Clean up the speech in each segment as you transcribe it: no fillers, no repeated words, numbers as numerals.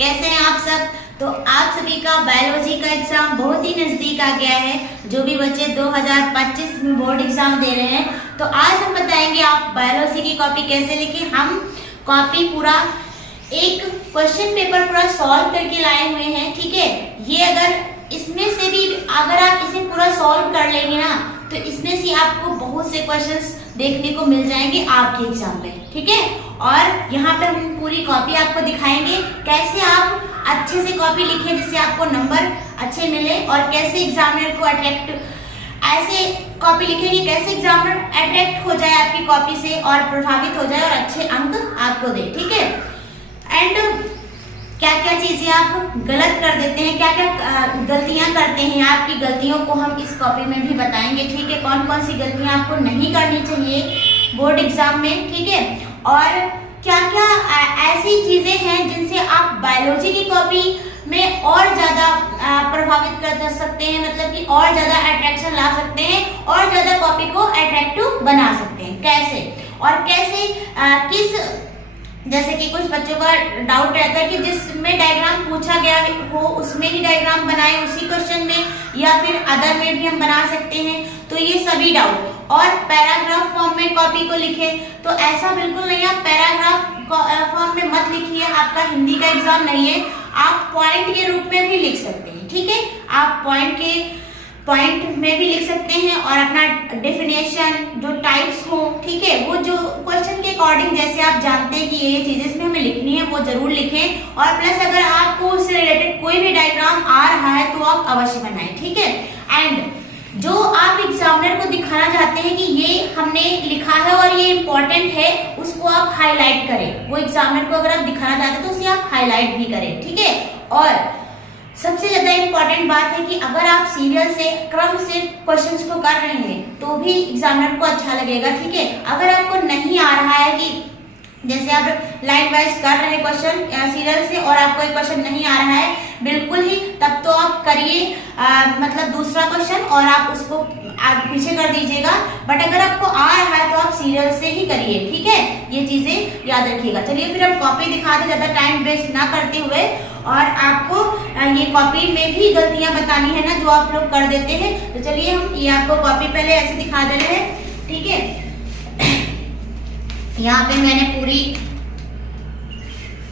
कैसे हैं आप सब। तो आप सभी का बायोलॉजी का एग्जाम बहुत ही नजदीक आ गया है। जो भी बच्चे 2025 में बोर्ड एग्जाम दे रहे हैं, तो आज हम बताएंगे आप बायोलॉजी की कॉपी कैसे लिखें। हम कॉपी पूरा एक क्वेश्चन पेपर पूरा सॉल्व करके लाए हुए हैं, ठीक है। ये अगर इसमें से भी अगर आप इसे पूरा सॉल्व कर लेंगे ना, तो इसमें से आपको बहुत से क्वेश्चंस देखने को मिल जाएंगे आपके एग्जाम में, ठीक है। और यहाँ पे हम पूरी कॉपी आपको दिखाएंगे कैसे आप अच्छे से कॉपी लिखें जिससे आपको नंबर अच्छे मिले, और कैसे एग्जामिनर को अट्रैक्ट ऐसे कॉपी लिखेंगे कैसे एग्जामिनर अट्रैक्ट हो जाए आपकी कॉपी से और प्रभावित हो जाए और अच्छे अंक आपको दे, ठीक है। एंड क्या क्या चीजें आप गलत कर देते हैं, क्या क्या गलतियां करते हैं, आपकी गलतियों को हम इस कॉपी में भी बताएंगे, ठीक है। कौन कौन सी गलतियां आपको नहीं करनी चाहिए बोर्ड एग्जाम में, ठीक है। और क्या क्या ऐसी चीजें हैं जिनसे आप बायोलॉजी की कॉपी में और ज्यादा प्रभावित कर सकते हैं, मतलब कि और ज्यादा अट्रैक्शन ला सकते हैं और ज्यादा कॉपी को अट्रैक्टिव बना सकते हैं, कैसे। और कैसे किस, जैसे कि कुछ बच्चों का डाउट रहता है कि जिसमें डायग्राम पूछा गया हो उसमें ही डायग्राम बनाए उसी क्वेश्चन में, या फिर अदर में भी हम बना सकते हैं। तो ये सभी डाउट, और पैराग्राफ फॉर्म में कॉपी को लिखे, तो ऐसा बिल्कुल नहीं, आप पैराग्राफ फॉर्म में मत लिखिए, आपका हिंदी का एग्जाम नहीं है। आप पॉइंट के रूप में भी लिख सकते हैं, ठीक है। आप पॉइंट में भी लिख सकते हैं, और अपना डेफिनेशन जो टाइप्स हो, ठीक है, वो जो क्वेश्चन के अकॉर्डिंग जैसे आप जानते हैं कि ये चीजें इसमें हमें लिखनी है वो जरूर लिखें। और प्लस अगर आपको उससे रिलेटेड कोई भी डायग्राम आ रहा है तो आप अवश्य बनाएं, ठीक है। एंड जो आप एग्जामिनर को दिखाना चाहते हैं कि ये हमने लिखा है और ये इम्पोर्टेंट है, उसको आप हाईलाइट करें। वो एग्जामिनर को अगर आप दिखाना चाहते हैं तो उसे आप हाईलाइट भी करें, ठीक है। और सबसे ज्यादा इम्पोर्टेंट बात है कि अगर आप सीरियल से क्रम से क्वेश्चंस को कर रहे हैं तो भी एग्जामिनर को अच्छा लगेगा, ठीक है। अगर आपको नहीं आ रहा है कि जैसे आप लाइन वाइज कर रहे हैं क्वेश्चन सीरियल से और आपको एक क्वेश्चन नहीं आ रहा है बिल्कुल ही, तब तो आप करिए मतलब दूसरा क्वेश्चन और आप उसको पीछे कर दीजिएगा। बट अगर आपको आ रहा है तो आप सीरियल से ही करिए, ठीक है। ये चीजें याद रखिएगा। चलिए फिर हम कॉपी दिखाते, ज्यादा टाइम वेस्ट ना करते हुए, और आपको ये कॉपी में भी गलतियां बतानी है ना जो आप लोग कर देते हैं। तो चलिए हम ये आपको कॉपी पहले ऐसे दिखा दे रहे हैं, ठीक है। यहाँ पे मैंने पूरी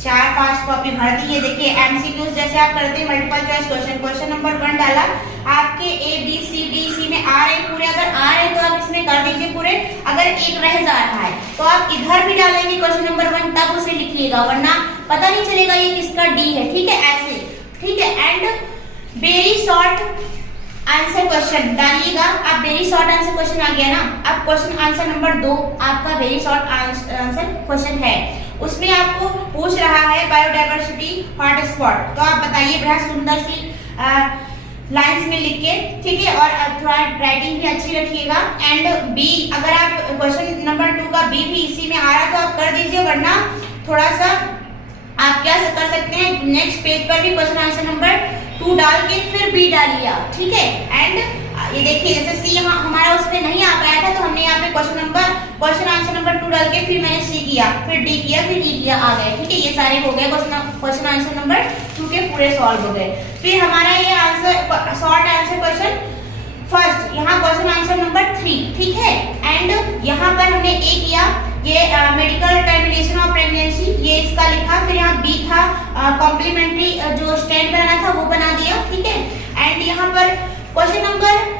4-5 कॉपी भर दी है। देखिए एमसीक्यूज जैसे आप करते हैं मल्टीपल चॉइस क्वेश्चन नंबर 1 डाला, आपके A B C D C में आ रहे पूरे, अगर आ रहे तो आप इसमें कर दीजिए पूरे। अगर एक रह जा रहा है तो आप इधर भी डालेंगे क्वेश्चन नंबर 1, तब उसे लिखिएगा, वरना पता नहीं चलेगा ये किसका डी है, ठीक है, ऐसे, ठीक है। And very short answer question डालिएगा आप। वेरी शॉर्ट आंसर क्वेश्चन आ गया ना, अब क्वेश्चन आंसर नंबर 2 आपका वेरी शॉर्ट आंसर क्वेश्चन है। उसमें आपको पूछ रहा है बायोडायवर्सिटी हॉटस्पॉट, तो आप बताइए बहुत सुंदर सी लाइंस में लिख के, ठीक है। और थोड़ा राइटिंग भी अच्छी रखिएगा। एंड बी, अगर आप क्वेश्चन नंबर 2 का बी भी इसी में आ रहा तो आप कर दीजिए, वरना थोड़ा सा आप क्या कर सकते हैं, नेक्स्ट पेज पर भी क्वेश्चन आंसर नंबर 2 डाल के फिर बी डालिए आप, ठीक है। एंड ये देखिए जैसे सी यहाँ हमारा उसमें नहीं आ पाया था तो हमने यहाँ पे क्वेश्चन आंसर नंबर 2 डाल के फिर मैंने सी किया, फिर डी किया, फिर ई किया, आ गए, ठीक है। ये सारे हो गए क्वेश्चन आंसर नंबर 2 के पूरे सॉल्व हो गए। फिर हमारा ये answer short answer question first, यहाँ क्वेश्चन आंसर नंबर 3, ठीक है। एंड यहाँ पर हमने ए किया, ये मेडिकल टर्मिनेशन ऑफ प्रेगनेंसी, ये इसका लिखा। फिर यहाँ बी था कॉम्प्लीमेंट्री जो स्टैंड बनाना था वो बना दिया, ठीक है। एंड यहाँ पर क्वेश्चन नंबर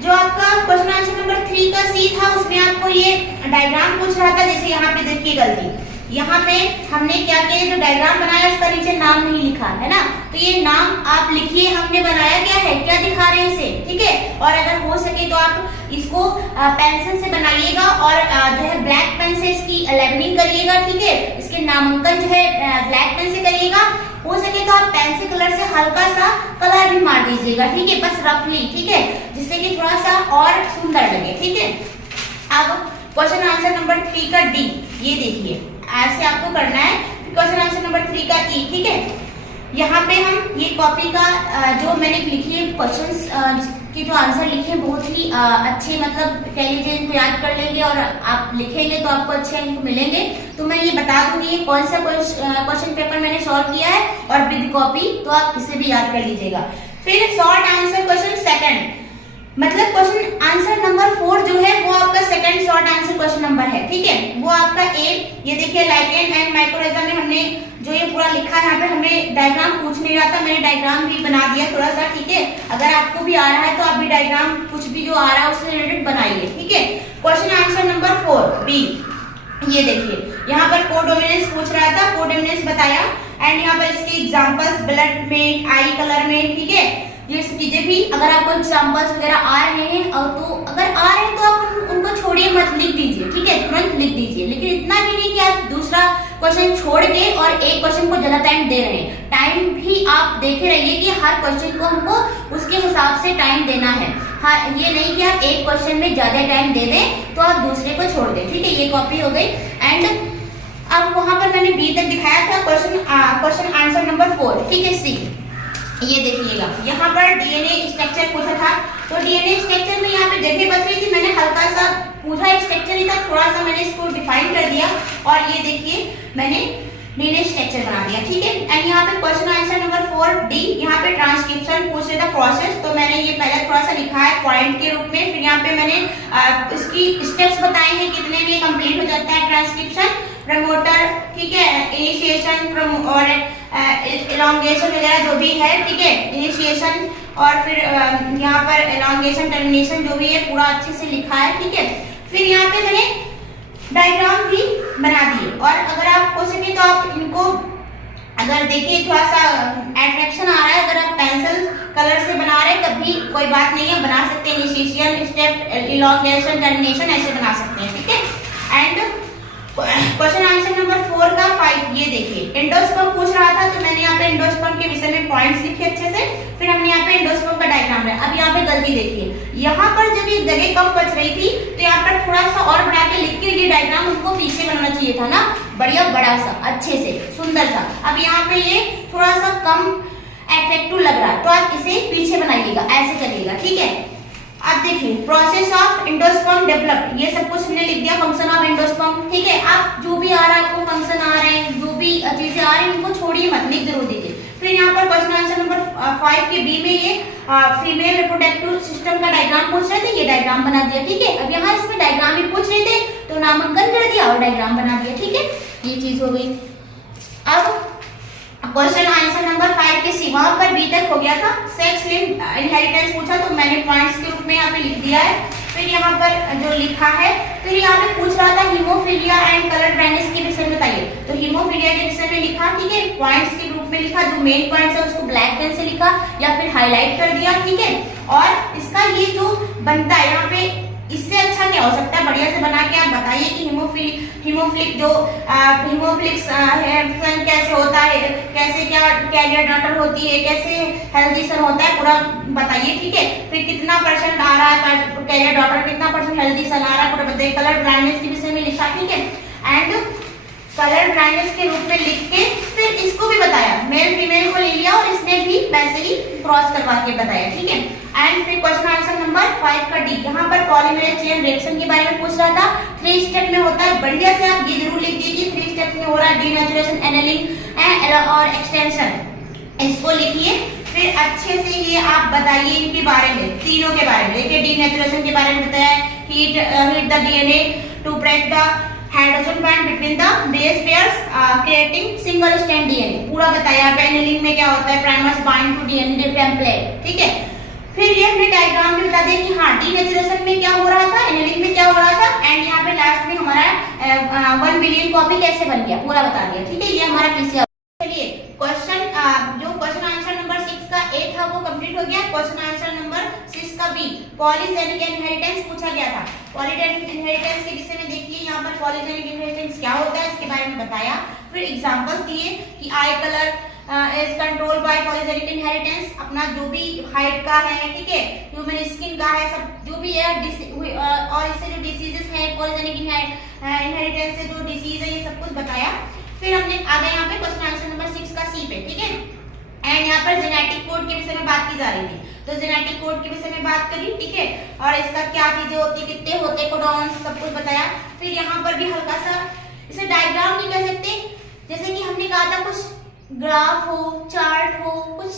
जो आपका क्वेश्चन आंसर नंबर 3 का सी था, उसमें आपको ये डायग्राम पूछ रहा था। जैसे यहाँ पे देखिए गलती, यहाँ पे हमने क्या किया, जो डायग्राम बनाया उसका नीचे नाम नहीं लिखा है ना, तो ये नाम आप लिखिए, हमने बनाया क्या है, क्या दिखा रहे हैं इसे, ठीक है। और अगर हो सके तो आप इसको पेंसिल से बनाइएगा और जो है ब्लैक पेन से इसकी लेबलिंग करिएगा, ठीक है। इसके नामांकन जो है ब्लैक पेन से करिएगा। हो सके तो आप पेंसिल कलर से हल्का सा कलर भी मार दीजिएगा, ठीक है, बस रफली, ठीक है, जिससे कि थोड़ा सा और सुंदर लगे, ठीक है। अब क्वेश्चन आंसर नंबर 3 का डी, ये देखिए ऐसे आपको करना है। क्वेश्चन आंसर नंबर 3 का ई, ठीक है। यहाँ पे हम ये कॉपी का जो मैंने लिखी है क्वेश्चंस के जो आंसर लिखे बहुत ही अच्छे, मतलब कह लीजिए इनको याद कर लेंगे और आप लिखेंगे तो आपको अच्छे अंक मिलेंगे। तो मैं ये बता दूंगी कौन सा क्वेश्चन पेपर मैंने सॉल्व किया है और विद कॉपी, तो आप इसे भी याद कर लीजिएगा। फिर शॉर्ट आंसर क्वेश्चन सेकंड, मतलब क्वेश्चन आंसर नंबर 4 जो है वो आपका second short answer question number है, ठीक है। वो आपका ये देखिए लाइकेन एंड माइकोराइजा में हमने जो ये पूरा लिखा है, यहाँ पे हमें डायग्राम पूछ नहीं रहा था, मैंने डायग्राम भी बना दिया थोड़ा सा, ठीक है। अगर आपको भी आ रहा है तो आप भी डायग्राम कुछ भी जो आ रहा है उससे रिलेटेड बनाइए, ठीक है। क्वेश्चन आंसर नंबर 4 बी, ये देखिए यहाँ पर कोडोमिनेंस पूछ रहा था, कोडोमिनेंस बताया एंड यहाँ पर इसके एग्जांपल्स ब्लड में, आई कलर में, ठीक है। ये सब चीजें भी अगर आपको एग्जांपल्स वगैरह आ रहे हैं और तो अगर आ रहे हैं तो आप उनको छोड़िए मत, लिख दीजिए, ठीक है, तुरंत लिख दीजिए। लेकिन इतना भी नहीं कि आप दूसरा क्वेश्चन छोड़ के और एक क्वेश्चन को ज्यादा टाइम दे रहे हैं। टाइम भी आप देखे रहिए कि हर क्वेश्चन को हमको उसके हिसाब से टाइम देना है। हाँ, ये नहीं कि आप एक क्वेश्चन में ज्यादा टाइम दे दें तो आप दूसरे को छोड़ दें, ठीक है। ये कॉपी हो गई एंड अब वहां पर मैंने बी तक दिखाया था क्वेश्चन आंसर नंबर 4, ठीक है। सी, ये देखिएगा यहाँ पर डीएनए स्ट्रक्चर पूछा था, तो डीएनए स्ट्रक्चर में यहाँ पे जगह बच रही थी, मैंने हल्का सा पूछा स्ट्रक्चर ही था, थोड़ा सा मैंने इसको डिफाइन कर दिया और ये देखिए मैंने डीएनए स्ट्रक्चर बना दिया, ठीक है। एंड यहाँ पे क्वेश्चन आंसर नंबर 4 डी, यहाँ पे ट्रांसक्रिप्शन पूछ रहा था प्रोसेस, तो मैंने ये पहले थोड़ा सा लिखा है पॉइंट के रूप में। फिर यहाँ पे मैंने इसकी स्टेप्स बताए हैं कितने में कंप्लीट हो जाता है ट्रांसक्रिप्शन, प्रमोटर, ठीक है, इनिशिएशन और एलोंगेशन वगैरह जो भी है, ठीक है, इनिशिएशन और फिर यहाँ पर एलोंगेशन टर्मिनेशन जो भी है पूरा अच्छे से लिखा है, ठीक है। फिर यहाँ पे मैंने डायग्राम भी बना दिए और अगर आप हो सके तो आप इनको अगर देखिए थोड़ा सा एट्रैक्शन आ रहा है, अगर आप पेंसिल कलर से बना रहे हैं तब भी कोई बात नहीं है, बना सकते हैं। इनिशिएशन, स्टेप, एलोंगेशन, टर्मिनेशन ऐसे बना सकते हैं, ठीक है। एंड क्वेश्चन आंसर नंबर 4 का 5, ये देखिए एंडोस्पर्म पूछ रहा था, तो मैंने यहाँ पे एंडोस्पर्म के विषय में पॉइंट्स लिखे अच्छे से, फिर हमने यहाँ पे एंडोस्पर्म का डायग्राम रहा। अब यहाँ पे गलती देखिए, यहाँ पर जब ये जगह कम बच रही थी तो यहाँ पर थोड़ा सा और बढ़ा के लिख के ये डायग्राम उनको पीछे बनाना चाहिए था ना, बढ़िया बड़ा सा अच्छे से सुंदर सा। अब यहाँ पे ये थोड़ा सा कम अट्रैक्टिव लग रहा है तो आप इसे पीछे बनाइएगा, ऐसे चलिएगा, ठीक है। अब देखिए प्रोसेस ऑफ एंडोस्पर्म डेवलप, ये सब कुछ हमने लिख दिया, फंक्शन ऑफ एंडोस्पर्म, ठीक है। आप जो भी आ रहा है आपको फंक्शन आ रहे हैं, जो भी चीजें आ रही हैं उनको छोड़िए मत, लिख जरूर दीजिए। फिर यहाँ पर क्वेश्चन आंसर नंबर 5 के बी में ये फीमेल रिप्रोडक्टिव सिस्टम का डायग्राम पूछ रहे थे, ये डायग्राम बना दिया, ठीक है। अब यहाँ इसमें डायग्राम भी पूछ रहे थे तो नामांकन कर दिया और डायग्राम बना दिया, ठीक है, ये चीज हो गई। अब क्वेश्चन आंसर नंबर 5 के सी, वहां पर बी तक हो गया था। सेक्स लिंक्ड इनहेरिटेंस पूछा तो मैंने पॉइंट्स के रूप में यहाँ पे लिख दिया है। फिर यहाँ पर जो लिखा है, फिर यहाँ पे पूछ रहा था हीमोफीलिया एंड कलर ब्लाइंडनेस के विषय में बताइए, तो हीमोफीलिया के विषय में लिखा, ठीक है, पॉइंट्स के रूप में लिखा, जो मेन पॉइंट्स है उसको ब्लैक पेन से लिखा या फिर हाईलाइट कर दिया, ठीक है। और इसका ये जो बनता है यहाँ पे, इससे अच्छा क्या हो सकता है, बढ़िया से बना के आप बताइए कि हीमोफिलिक जो हीमोफिलिक्स कैसे होता है, कैसे क्या कैरियर डॉटर होती है, कैसे हेल्दी सन होता है, पूरा बताइए, ठीक है। फिर कितना % आ रहा है कैरियर डॉटर, कितना % हेल्दी सन आ रहा है, पूरा बताइए। कलर ब्लाइंडनेस के विषय में लिखा, ठीक है। एंड कलर ब्लाइंडनेस के रूप में लिख के फिर इसको भी बताया, मेल फीमेल को ले लिया और इसमें भी वैसे ही क्रॉस करवा के बताया, ठीक है। एंड फिर क्वेश्चन आंसर नंबर 5 का डी, यहाँ पर पॉलीमरेज चेन रिएक्शन के बारे में पूछ रहा था, 3 स्टेप में होता है, बढ़िया से आप ये जरूर लिख दीजिए 3 स्टेप में हो रहा है, डीनेचुरेशन, एनेलिंग और एक्सटेंशन, इसको लिखिए। फिर अच्छे से ये आप बताइए इनके बारे में, तीनों के बारे में। देखिए डीनेचुरेशन के बारे में बताया, heat the DNA to break the hydrogen bond between the base pairs creating single strand DNA, पूरा बताया। एनेलिंग में क्या होता है, primers bind to DNA template, ठीक है। फिर ये हमने डायग्राम में बता दिया कि हाँ डीनेचुरेशन में क्या हो रहा था, एनेलिंग में क्या हो रहा था, एंड यहाँ पे लास्ट में हमारा 1 बिलियन कॉपी कैसे बन गया, पूरा बता दिया, ठीक है। ये हमारा पीसीआर। चलिए जो क्वेश्चन आंसर नंबर 6 का ए था वो कंप्लीट हो गया। क्वेश्चन आंसर नंबर 6 का बी, पॉलीजेनिक इनहेरिटेंस पूछा गया था। पॉलीजेनिक इनहेरिटेंस के विषय में देखिए, यहाँ पर पॉलीजेनिक इनहेरिटेंस क्या होता है इसके बारे में बताया। फिर एग्जांपल्स दिए कि आई colour is control by polygenic inheritance, अपना जो भी हाइट का है, ठीक है, ह्यूमन स्किन का है, सब जो भी है, और इससे जो डिसीजेस है पॉलीजेनिक इनहेरिटेंस से जो डिसीज है ये सब कुछ बताया। फिर हमने आ गए यहाँ पे क्वेश्चन आंसर नंबर 6 का सी पे, ठीक है। एंड यहाँ पर जेनेटिक कोड के विषय में बात की जा रही थी, तो जेनेटिक कोड के विषय में बात करी, ठीक है, और इसका क्या चीजें होती, कितने होते कोडॉन्स, सब कुछ बताया। फिर यहाँ पर भी हल्का सा इसे डायग्राम नहीं कह सकते, जैसे कि हमने कहा था कुछ ग्राफ हो, चार्ट हो, कुछ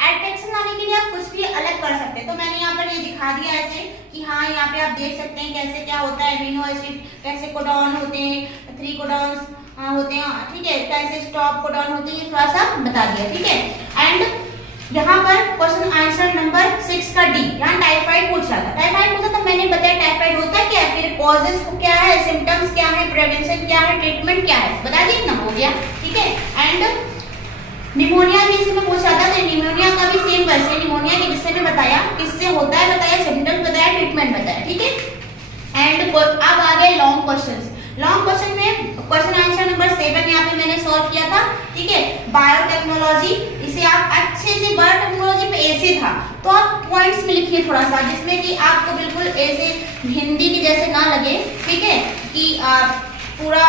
एट्रैक्शन लाने के लिए आप कुछ भी अलग कर सकते हैं। तो मैंने यहाँ पर ये दिखा दिया ऐसे कि हाँ यहाँ पे आप देख सकते हैं कैसे क्या होता है, एमिनो एसिड कैसे कोडॉन होते हैं, 3 कोडॉन्स होते हैं, ठीक है, कैसे स्टॉप कोडॉन होते हैं, थोड़ा सा बता दिया, ठीक है। एंड यहाँ पर क्वेश्चन आंसर नंबर 6 का डी, यहाँ टाइफाइड पूछ रहा था। टाइफाइड पूछा तो मैंने बताया टाइफाइड होता क्या है, फिर कॉजेस क्या है, सिम्टम्स क्या है, प्रिवेंशन क्या है, ट्रीटमेंट क्या है, बता दिए ना, हो गया, ठीक है। एंड निमोनिया भी इसमें पूछा था, तो निमोनिया का भी सेम वैसे निमोनिया के विषय में बताया, किससे होता है बताया, सिम्टम्स बताया, ट्रीटमेंट बताया, ठीक है। एंड अब आ गए लॉन्ग क्वेश्चंस। लॉन्ग क्वेश्चन में क्वेश्चन आंसर नंबर 7 यहाँ पे मैंने सॉल्व किया था, ठीक है। बायोटेक्नोलॉजी, इसे आप अच्छे से, बायोटेक्नोलॉजी पे ऐसे था तो आप पॉइंट्स में लिखिए थोड़ा सा, जिसमें कि आपको बिल्कुल ऐसे हिंदी की जैसे ना लगे, ठीक है, कि पूरा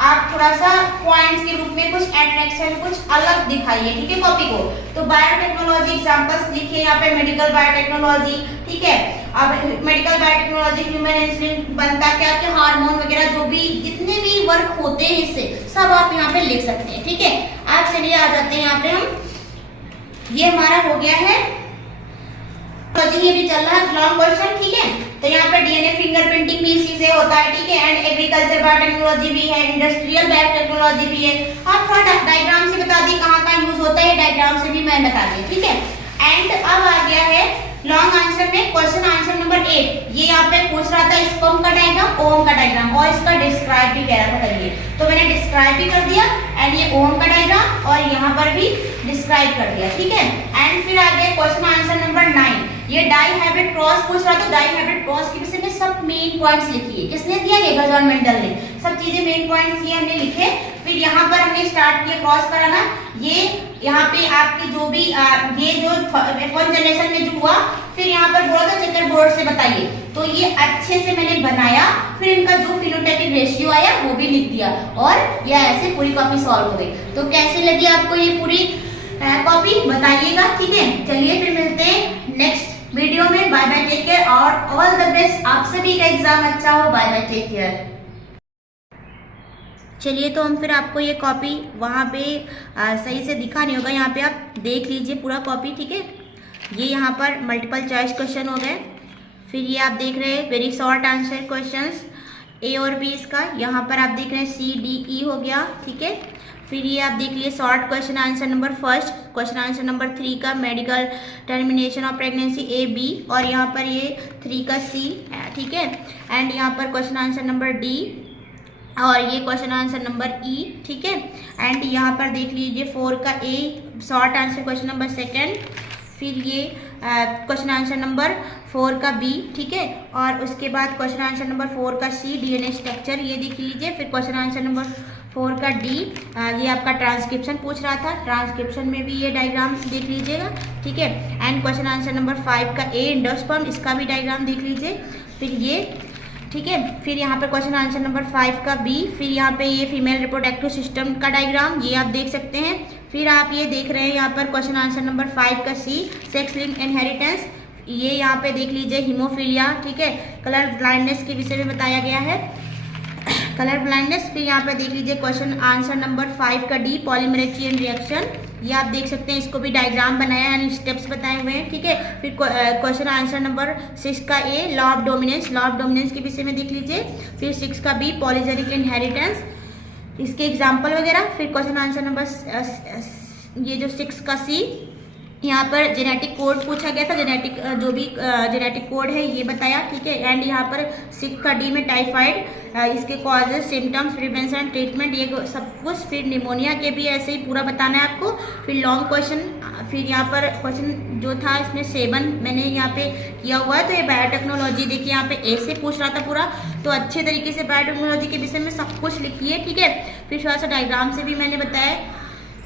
आप थोड़ा सा पॉइंट्स के रूप में कुछ एट्रैक्शन कुछ अलग दिखाइए, ठीक है, कॉपी को। तो बायोटेक्नोलॉजी एग्जांपल्स लिखिए यहाँ पे, मेडिकल बायोटेक्नोलॉजी, ठीक है। अब मेडिकल बायोटेक्नोलॉजी ह्यूमन इंसुलिन बनता क्या, क्या हार्मोन वगैरह जो भी जितने भी वर्क होते हैं इससे सब आप यहाँ पे लिख सकते हैं, ठीक है। आज चलिए आ जाते हैं यहाँ पे हम, ये हमारा हो गया है, ये भी चल रहा है लॉन्ग क्वेश्चन, ठीक है। तो यहाँ पे डीएनए फिंगरप्रिंटिंग भी इसी से होता है, ठीक है। एंड एग्रीकल्चर बायोटेक्नोलॉजी भी है, इंडस्ट्रियल बायोटेक्नोलॉजी भी है। आप थोड़ा डायग्राम से बता दी कहाँ कहाँ यूज होता है, डायग्राम से भी मैं बता दी, ठीक है। एंड अब आ गया है लॉन्ग आंसर में क्वेश्चन आंसर नंबर 8। ये यहाँ पे पूछ रहा था स्पर्म का डायग्राम, ओवम का डायग्राम, और इसका डिस्क्राइब भी कह रहा था, करिए। तो मैंने डिस्क्राइब भी कर दिया, एंड ये ओवम का डायग्राम और यहाँ पर भी डिस्क्राइब कर दिया, ठीक है। एंड फिर आ गया क्वेश्चन आंसर नंबर 9। ये डाई हाइब्रिड क्रॉस पूछ रहा था, डाई हाइब्रिड क्रॉस के विषय में सब मेन पॉइंट्स लिखिए। किसने दिया, ये गवर्नमेंटल ने सब चीजें मेन पॉइंट्स ये हमने लिखे। फिर यहाँ पर हमने स्टार्ट किया क्रॉस कराना। ये यहाँ पे आपके जो भी ये जो F1 जनरेशन में जो हुआ, फिर यहाँ पर बोला था चेकर बोर्ड से बताइए, तो ये अच्छे से मैंने बनाया। फिर इनका जो फिनोटाइपिक रेशियो आया वो भी लिख दिया, और ये ऐसे पूरी कॉपी सॉल्व हो गई। तो कैसे लगी आपको ये पूरी कॉपी बताइएगा, ठीक है। चलिए फिर मिलते हैं नेक्स्ट वीडियो में। बाय बाय, टेक केयर, और ऑल द बेस्ट। आप सभी का एग्जाम अच्छा हो। Bye bye, take care. चलिए तो हम फिर आपको ये कॉपी वहाँ पे सही से दिखा नहीं होगा, यहाँ पे आप देख लीजिए पूरा कॉपी, ठीक है। ये यहाँ पर मल्टीपल चॉइस क्वेश्चन हो गए। फिर ये आप देख रहे हैं वेरी शॉर्ट आंसर क्वेश्चंस ए और बी, इसका यहाँ पर आप देख रहे हैं C, D, E हो गया, ठीक है। फिर ये आप देख लिए short question answer number first, question answer number 3 का medical termination of pregnancy A, B, और यहाँ पर ये 3 का C, ठीक है। एंड यहाँ पर क्वेश्चन आंसर नंबर D, और ये क्वेश्चन आंसर नंबर E, ठीक है। एंड यहाँ पर देख लीजिए 4 का A, short answer question number second. फिर ये क्वेश्चन आंसर नंबर 4 का B, ठीक है। और उसके बाद क्वेश्चन आंसर नंबर 4 का C, डीएनए स्ट्रक्चर, ये देख लीजिए। फिर क्वेश्चन आंसर नंबर 4 का D, ये आपका ट्रांसक्रिप्शन पूछ रहा था, ट्रांसक्रिप्शन में भी ये डायग्राम देख लीजिएगा, ठीक है। एंड क्वेश्चन आंसर नंबर 5 का A, एंडोस्पर्म, इसका भी डायग्राम देख लीजिए। फिर ये, ठीक है। फिर यहाँ पर क्वेश्चन आंसर नंबर 5 का B, फिर यहाँ पे ये फीमेल रिप्रोडक्टिव सिस्टम का डायग्राम, ये आप देख सकते हैं। फिर आप ये देख रहे हैं यहाँ पर क्वेश्चन आंसर नंबर 5 का C, सेक्स लिंक्ड इनहेरिटेंस, ये यहाँ पे देख लीजिए हीमोफीलिया, ठीक है। कलर ब्लाइंडनेस के विषय में बताया गया है, कलर ब्लाइंडनेस। फिर यहाँ पे देख लीजिए क्वेश्चन आंसर नंबर 5 का D, पॉलीमरेज चेन रिएक्शन, ये आप देख सकते हैं, इसको भी डायग्राम बनाया यानी स्टेप्स बताए हुए हैं, ठीक है। फिर क्वेश्चन आंसर नंबर 6 का A, law of dominance, law of dominance के विषय में देख लीजिए। फिर 6 का B, पॉलीजेनिक इनहेरिटेंस, इसके एग्जाम्पल वगैरह। फिर क्वेश्चन आंसर नंबर ये जो 6 का C, यहाँ पर जेनेटिक कोड पूछा गया था, जेनेटिक जो भी जेनेटिक कोड है ये बताया, ठीक है। एंड यहाँ पर 6 का D में टाइफाइड, इसके कॉजेज, सिम्टम्स, प्रिवेंशन, ट्रीटमेंट, ये सब कुछ। फिर निमोनिया के भी ऐसे ही पूरा बताना है आपको। फिर लॉन्ग क्वेश्चन, फिर यहाँ पर क्वेश्चन जो था इसमें 7 मैंने यहाँ पे किया हुआ है। तो ये बायोटेक्नोलॉजी देखिए यहाँ पे ऐसे पूछ रहा था पूरा, तो अच्छे तरीके से बायोटेक्नोलॉजी के विषय में सब कुछ लिखिए, ठीक है। फिर थोड़ा सा डायग्राम से भी मैंने बताया।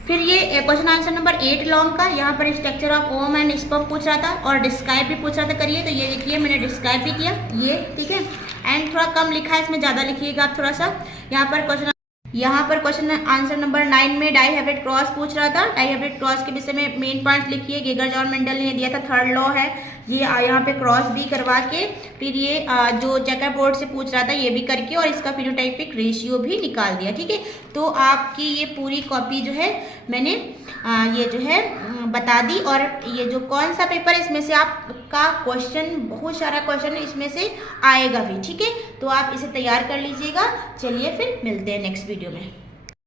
फिर ये क्वेश्चन आंसर नंबर 8 लॉन्ग का, यहाँ पर structure of ovum and sperm पूछ रहा था, और डिस्क्राइब भी पूछ रहा था, करिए। तो ये देखिए मैंने डिस्क्राइब भी किया, ये, ठीक है। एंड थोड़ा कम लिखा है, इसमें ज़्यादा लिखिएगा आप थोड़ा सा। यहाँ पर क्वेश्चन यहाँ पर क्वेश्चन आंसर नंबर 9 में डाइहेब्रिड क्रॉस पूछ रहा था। डाइहेब्रिड क्रॉस के विषय में मेन पॉइंट लिखिए। गेगर जॉन मेंडल ने दिया था, थर्ड लॉ है ये। यहाँ पे क्रॉस भी करवा के फिर ये जो चेकर बोर्ड से पूछ रहा था ये भी करके और इसका फिनोटाइपिक रेशियो भी निकाल दिया। ठीक है, तो आपकी ये पूरी कॉपी जो है मैंने ये जो है बता दी। और ये जो कौन सा पेपर है इसमें से आपका क्वेश्चन, बहुत सारा क्वेश्चन इसमें से आएगा भी। ठीक है, तो आप इसे तैयार कर लीजिएगा। चलिए फिर मिलते हैं नेक्स्ट वीडियो में।